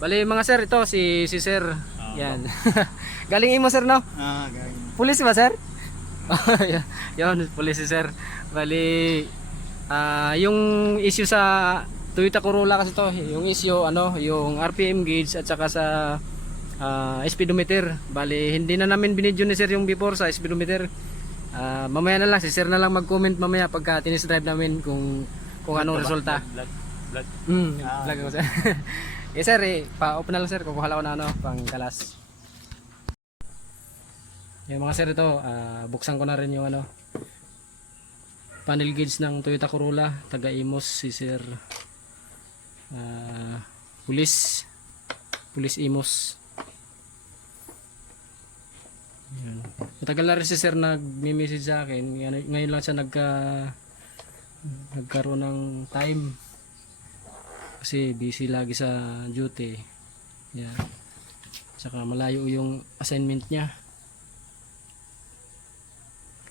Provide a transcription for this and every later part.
Bali mga sir, ito si sir. Yan. Galing imo sir no? Galing. Pulis ba sir? Yan, pulis si sir. Bali yung issue sa Toyota Corolla kasi to, yung issue ano, yung RPM gauge at saka sa speedometer. Bali hindi na namin binidyo ni sir yung before sa speedometer. Mamaya na lang si sir na lang mag-comment mamaya pagka tinis drive namin kung anong resulta. Vlog. Vlog ko sir. Eh sir, pa-open na lang sir, kukuha ko na ano, pang kalas. Yung mga sir ito, buksan ko na rin yung ano, panel gauge ng Toyota Corolla, taga Imos si sir Pulis Imos. Yan. Matagal na rin si sir nagme-message sa akin, ngayon lang siya nagkaroon ng time kasi busy lagi sa duty. Yan. Saka malayo yung assignment niya,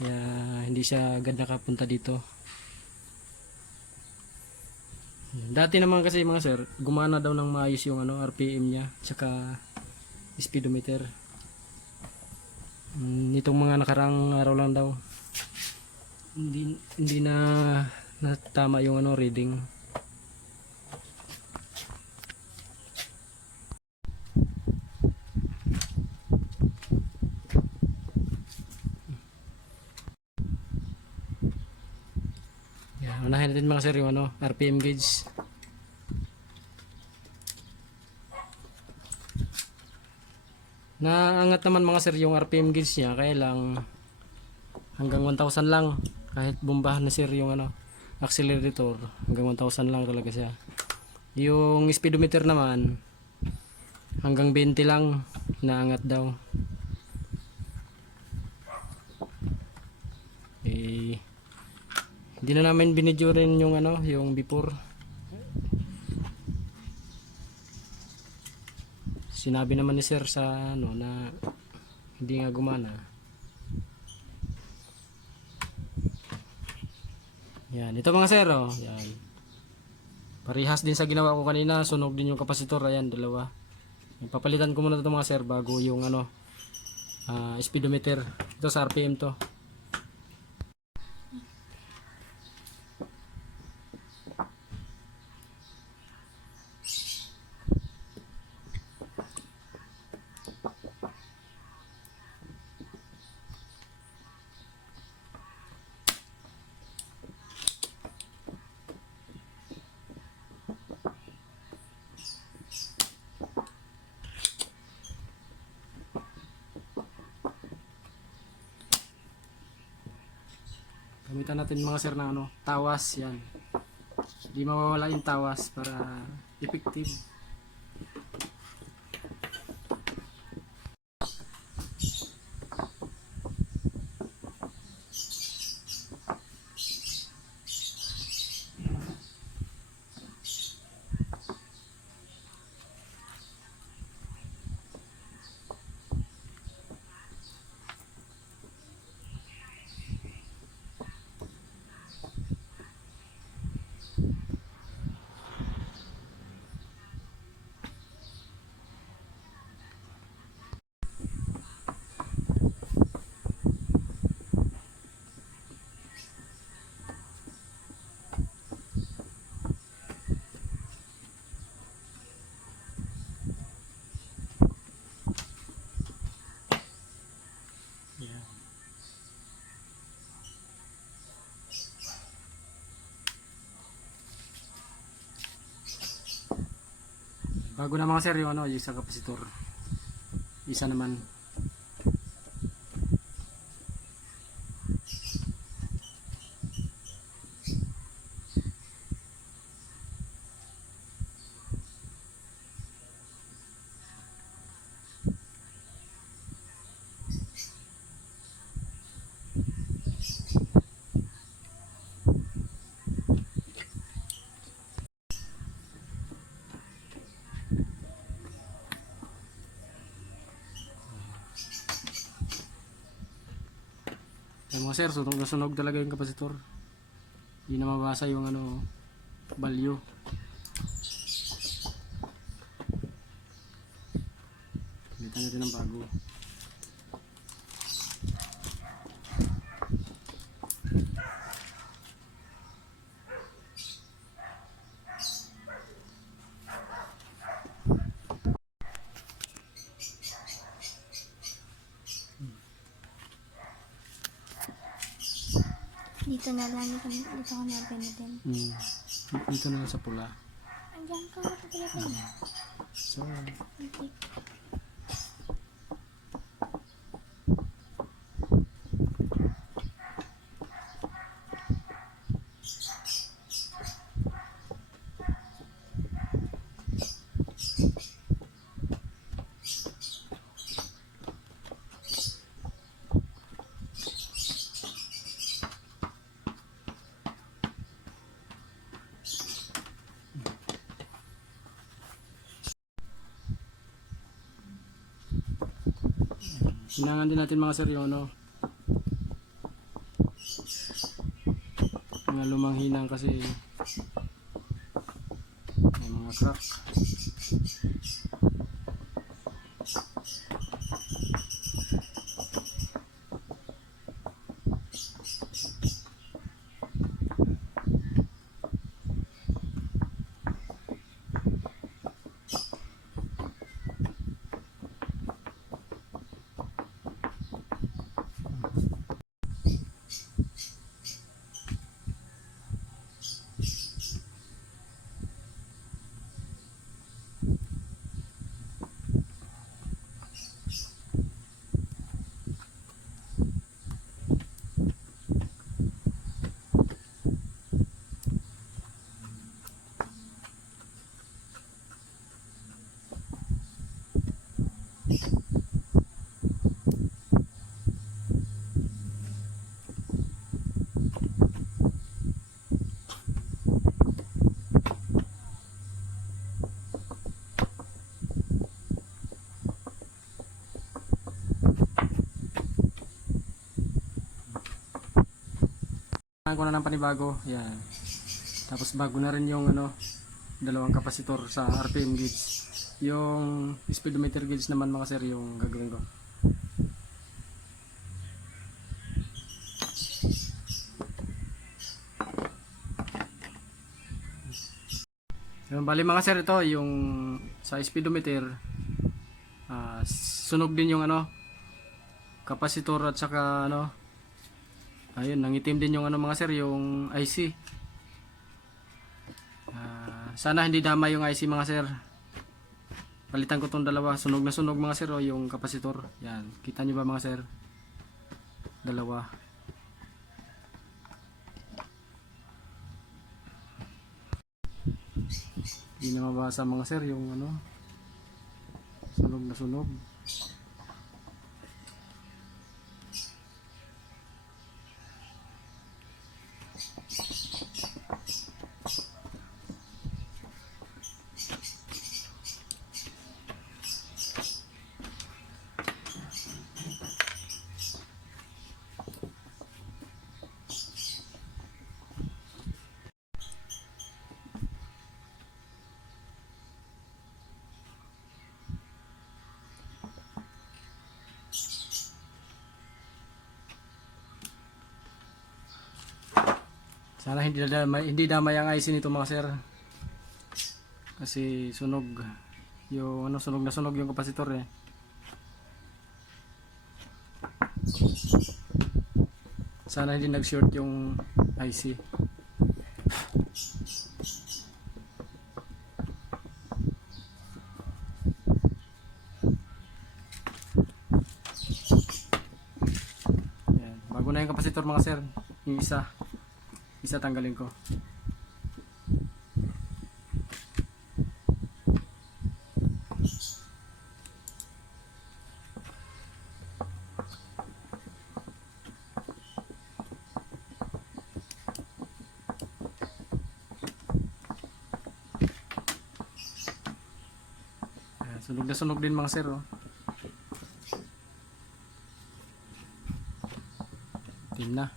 kaya hindi siya agad nakapunta dito. Dati naman kasi mga sir, gumana daw ng maayos yung ano, RPM niya saka speedometer. Nitong mga nakarang araw lang daw hindi na tama yung ano, reading. Unahin natin mga sir yung ano, RPM gauge. Naangat naman mga sir yung RPM gauge niya, kaya lang hanggang 1000 lang. Kahit bombahan na sir yung ano, accelerator, hanggang 1000 lang talaga siya. Yung speedometer naman hanggang 20 lang naangat daw. Hindi na namin binidyo rin yung ano, yung before. Sinabi naman ni sir sa ano na hindi nga gumana. Yan, ito mga sir, oh. Yan. Parehas din sa ginawa ko kanina, sunog din yung kapasitor, ayan, dalawa. Papalitan ko muna ito mga sir bago yung ano, speedometer. Ito sa RPM to. Gamitan natin mga sir na ano, tawas, yan. Hindi mawawala yung tawas para effective. Bago na mga sir yung ano, yung sa kapasitor. Isa naman. Yung mga sir, sunog na sunog talaga yung kapasitor. Hindi na mabasa yung ano, value. Palitan natin ng bago. Dito na lang, dito ko na pinitin. Dito na lang sa pula. Andiyan ka mo pinitin. So, Okay. hinangan din natin mga sir yung ano, mga lumang hinang kasi may mga crack. Ko na ng panibago, yan. Tapos bago na rin yung ano, dalawang kapasitor sa RPM gauge. Yung speedometer gauge naman mga sir yung gagawin ko. Yung bali mga sir, ito yung sa speedometer, sunog din yung ano, kapasitor at saka ano, ayun, nangitim din yung ano mga sir, yung IC. Sana hindi dama yung IC mga sir. Palitan ko tong dalawa, sunog na sunog mga sir, yung kapasitor. Yan, kita nyo ba mga sir? Dalawa. Hindi na mabasa mga sir yung ano, sunog na sunog. Sana hindi damay ang IC nito mga sir. Kasi sunog yung ano, sunog na sunog yung kapasitor eh. Sana hindi nag-short yung IC. Yan, bago na yung kapasitor mga sir. Yung isa tanggalin ko. Ayan, sunog na sunog din mga sir oh. Team na.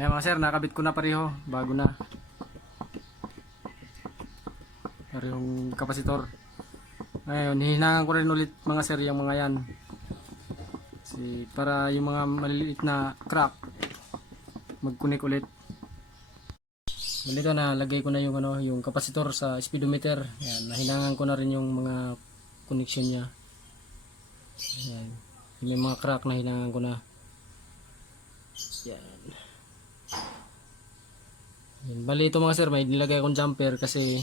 Ayan mga sir, nakabit ko na pareho, bago na. Parehong kapasitor. Ngayon, hihinangan ko rin ulit mga sir yung mga yan. Kasi para yung mga maliliit na crack mag-connect ulit. Ganito na lagay ko na yung ano, yung kapasitor sa speedometer. Ayan, nahinangan ko na rin yung mga connection niya. Ayan. May mga crack na hinangan ko na. Yan. Yan. Bali ito mga sir, may nilagay akong jumper kasi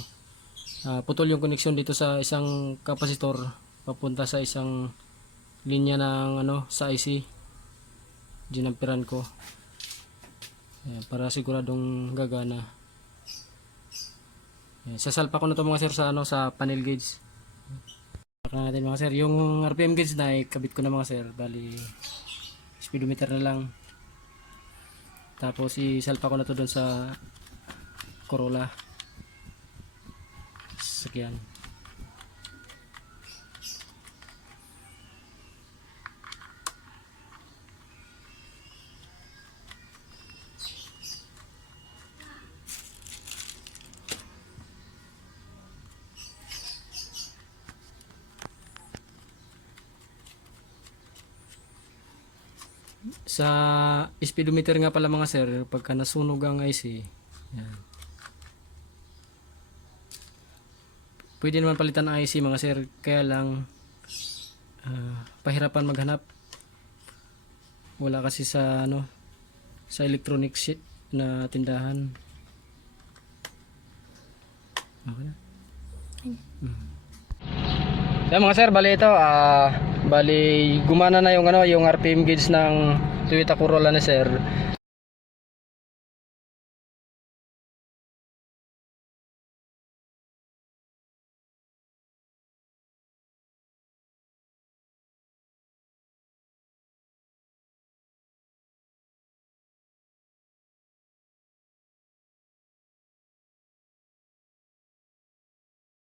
putol yung connection dito sa isang kapasitor papunta sa isang linya ng ano sa IC. Ginamperan ko. Yan, para siguradong gagana. Yan. Sasalpa ko na to mga sir sa ano sa panel gauge. Saka natin mga sir, yung RPM gauge na ikabit ko na mga sir. Bali speedometer na lang. Tapos isalpa ko na to doon sa Corolla sakyan. Sa speedometer nga pala mga sir, pagka nasunog ang IC, yan. Pwede naman palitan ang IC mga sir, kaya lang pahirapan maghanap. Wala kasi sa ano sa electronic sheet na tindahan. Okay na. Yan mga sir, bali ito bali gumana na yung ano yung RPM gauge ng Toyota Corolla ni sir.